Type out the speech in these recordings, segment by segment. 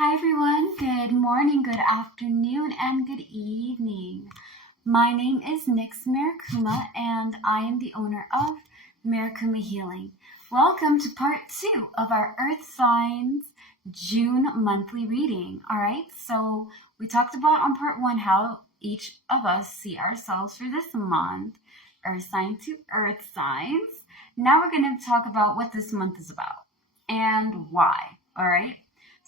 Hi everyone, good morning, good afternoon, and good evening. My name is Nix Marikuma, and I am the owner of Marikuma Healing. Welcome to part 2 of our Earth Signs June monthly reading. Alright, so we talked about on part 1 how each of us see ourselves for this month, Earth sign to Earth signs. Now we're going to talk about what this month is about and why. Alright.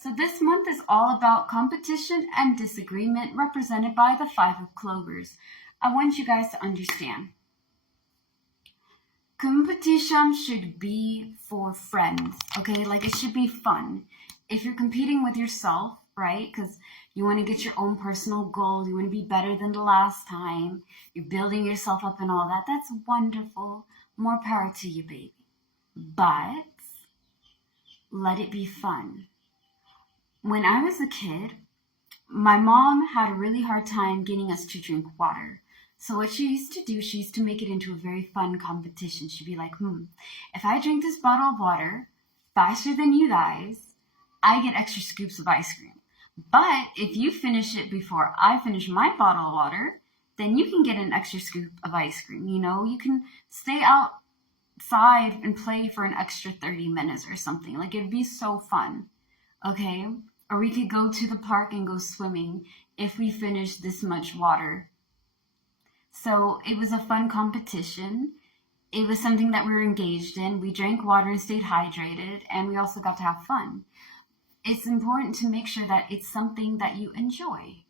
So this month is all about competition and disagreement represented by the 5 of Clovers. I want you guys to understand. Competition should be for friends, okay? Like it should be fun. If you're competing with yourself, right? Because you want to get your own personal goals. You want to be better than the last time. You're building yourself up and all that. That's wonderful. More power to you, baby. But let it be fun. When I was a kid, my mom had a really hard time getting us to drink water. So what she used to do, she used to make it into a very fun competition. She'd be like, if I drink this bottle of water faster than you guys, I get extra scoops of ice cream. But if you finish it before I finish my bottle of water, then you can get an extra scoop of ice cream. You know, you can stay outside and play for an extra 30 minutes or something. Like it'd be so fun. Okay? Or we could go to the park and go swimming if we finish this much water. So it was a fun competition. It was something that we were engaged in. We drank water and stayed hydrated, and we also got to have fun. It's important to make sure that it's something that you enjoy.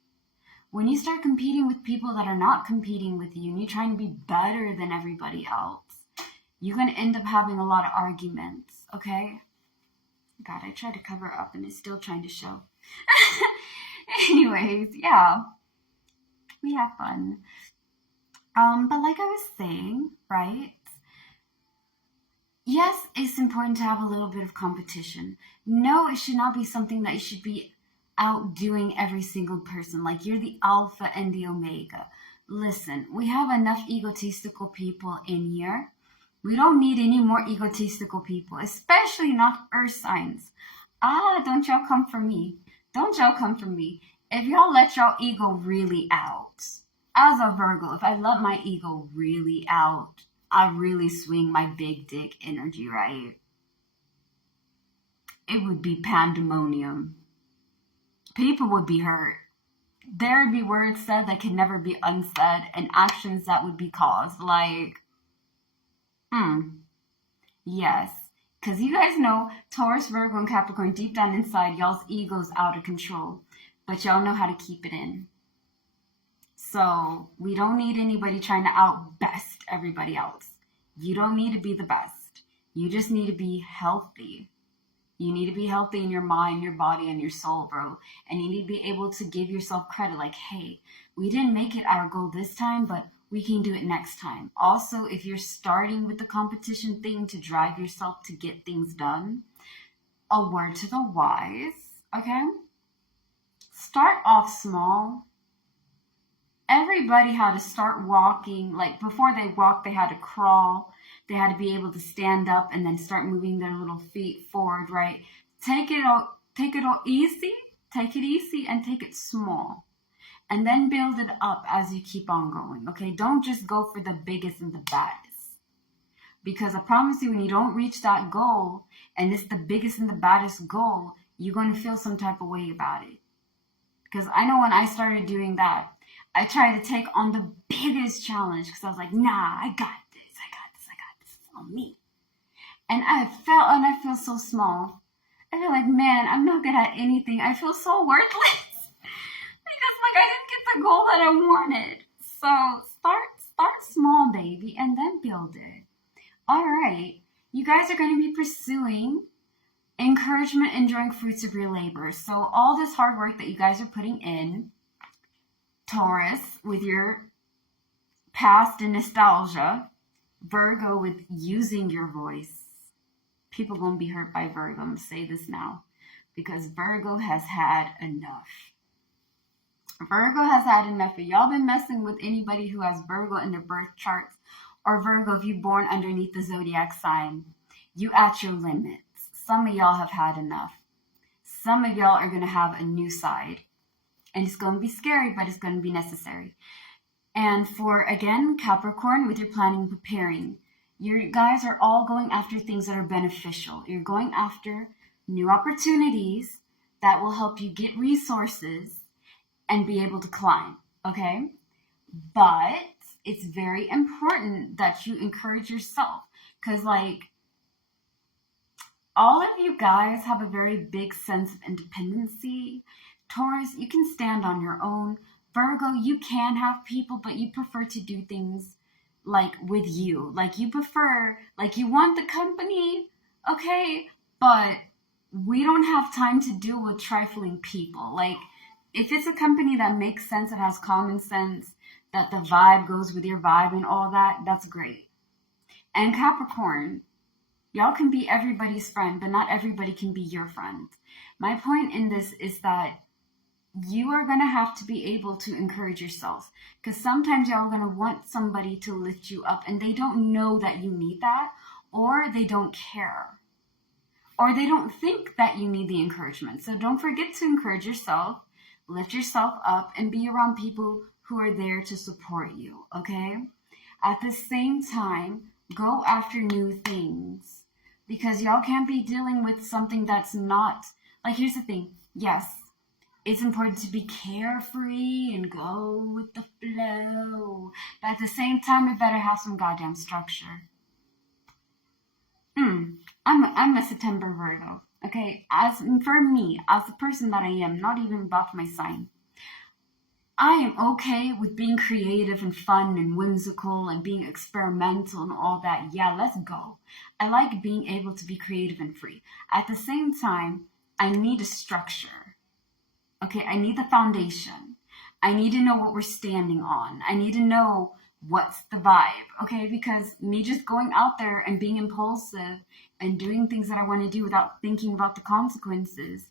When you start competing with people that are not competing with you and you're trying to be better than everybody else, you're going to end up having a lot of arguments, okay? God, I tried to cover up and it's still trying to show. Anyways, yeah, we have fun. But like I was saying, right? Yes, it's important to have a little bit of competition. No, it should not be something that you should be outdoing every single person. Like you're the alpha and the omega. Listen, we have enough egotistical people in here. We don't need any more egotistical people, especially not Earth signs. Don't y'all come for me. Don't y'all come for me. If y'all let y'all ego really out, as a Virgo, if I let my ego really out, I really swing my big dick energy, right? It would be pandemonium. People would be hurt. There would be words said that could never be unsaid and actions that would be caused, like... Yes, because you guys know Taurus, Virgo, and Capricorn, deep down inside, y'all's ego's out of control. But y'all know how to keep it in. So we don't need anybody trying to outbest everybody else. You don't need to be the best. You just need to be healthy. You need to be healthy in your mind, your body, and your soul, bro. And you need to be able to give yourself credit. Like, hey, we didn't make it our goal this time, but we can do it next time. Also, if you're starting with the competition thing to drive yourself to get things done, a word to the wise, okay? Start off small. Everybody had to start walking. Like before they walked, they had to crawl. They had to be able to stand up and then start moving their little feet forward, right? Take it all easy. Take it easy and take it small. And then build it up as you keep on going, okay? Don't just go for the biggest and the baddest. Because I promise you, when you don't reach that goal, and it's the biggest and the baddest goal, you're going to feel some type of way about it. Because I know when I started doing that, I tried to take on the biggest challenge because I was like, nah, I got this. It's on me. And I feel so small. I feel like, man, I'm not good at anything. I feel so worthless. I didn't get the goal that I wanted. So start small, baby, and then build it. All right. You guys are going to be pursuing encouragement, enjoying fruits of your labor. So all this hard work that you guys are putting in, Taurus, with your past and nostalgia, Virgo with using your voice. People going to be hurt by Virgo. I'm going to say this now because Virgo has had enough. Virgo has had enough. If y'all been messing with anybody who has Virgo in their birth charts, or Virgo if you're born underneath the zodiac sign, you at your limits. Some of y'all have had enough. some of y'all are going to have a new side. And it's going to be scary, but it's going to be necessary. And for, again, Capricorn, with your planning and preparing, you guys are all going after things that are beneficial. You're going after new opportunities that will help you get resources and be able to climb, okay? But it's very important that you encourage yourself, because, like, all of you guys have a very big sense of independency. Taurus, you can stand on your own. Virgo, you can have people, but you prefer to do things like with you. Like, you prefer, like, you want the company, okay, but we don't have time to deal with trifling people. Like, if it's a company that makes sense, that has common sense, that the vibe goes with your vibe and all that, that's great. And Capricorn, y'all can be everybody's friend, but not everybody can be your friend. My point in this is that you are going to have to be able to encourage yourself, because sometimes y'all are going to want somebody to lift you up and they don't know that you need that, or they don't care, or they don't think that you need the encouragement. So don't forget to encourage yourself, lift yourself up, and be around people who are there to support you, okay? At the same time, go after new things, because y'all can't be dealing with something that's not, like, here's the thing. Yes, it's important to be carefree and go with the flow, but at the same time, it better have some goddamn structure. I'm a September Virgo, okay? As for me, as the person that I am, not even about my sign, I am okay with being creative and fun and whimsical and being experimental and all that. Yeah, let's go. I like being able to be creative and free. At the same time, I need a structure. Okay, I need the foundation. I need to know what we're standing on. I need to know what's the vibe, okay? Because me just going out there and being impulsive and doing things that I want to do without thinking about the consequences,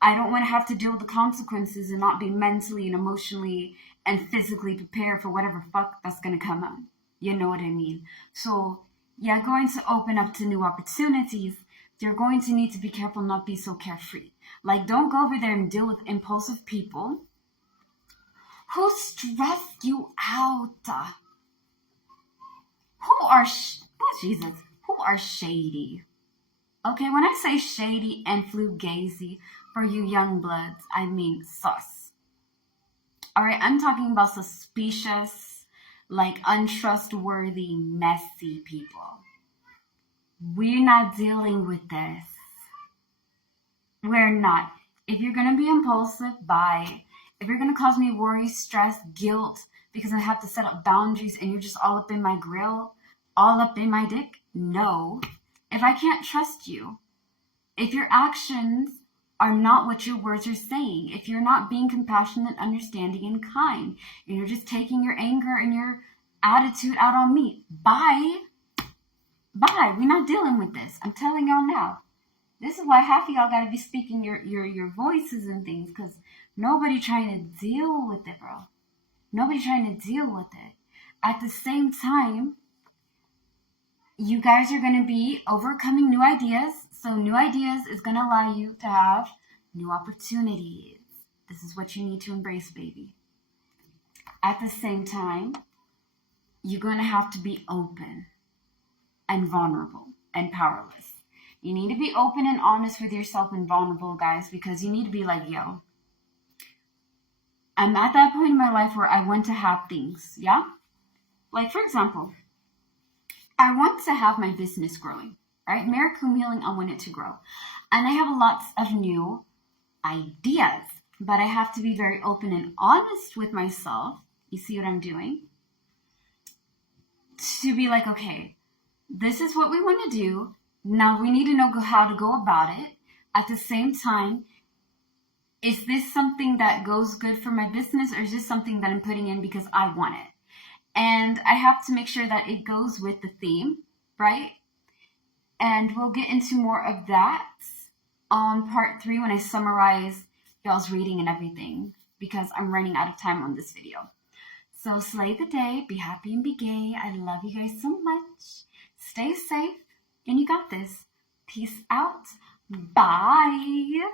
I don't want to have to deal with the consequences and not be mentally and emotionally and physically prepared for whatever fuck that's going to come up. You know what I mean? So, yeah, going to open up to new opportunities, you're going to need to be careful not be so carefree. Like, don't go over there and deal with impulsive people who stress you out. Who are shady. Okay, when I say shady and fugazi for you young bloods, I mean sus. Alright, I'm talking about suspicious, like untrustworthy, messy people. We're not dealing with this. We're not. If you're going to be impulsive, bye. If you're going to cause me worry, stress, guilt, because I have to set up boundaries and you're just all up in my grill, all up in my dick, no. If I can't trust you, if your actions are not what your words are saying, if you're not being compassionate, understanding, and kind, and you're just taking your anger and your attitude out on me, bye. Bye. We're not dealing with this. I'm telling y'all now. This is why half of y'all got to be speaking your voices and things, because nobody trying to deal with it, bro. Nobody trying to deal with it. At the same time, you guys are going to be overcoming new ideas. So new ideas is going to allow you to have new opportunities. This is what you need to embrace, baby. At the same time, you're going to have to be open and vulnerable and powerless. You need to be open and honest with yourself and vulnerable, guys, because you need to be like, yo, I'm at that point in my life where I want to have things, yeah? Like, for example, I want to have my business growing, right? Marikuma Healing, I want it to grow. And I have lots of new ideas, but I have to be very open and honest with myself. You see what I'm doing? To be like, okay, this is what we want to do. Now we need to know how to go about it. At the same time, is this something that goes good for my business, or is this something that I'm putting in because I want it? And I have to make sure that it goes with the theme, right? And we'll get into more of that on part 3 when I summarize y'all's reading and everything, because I'm running out of time on this video. So slay the day, be happy and be gay. I love you guys so much. Stay safe, and you got this. Peace out. Bye.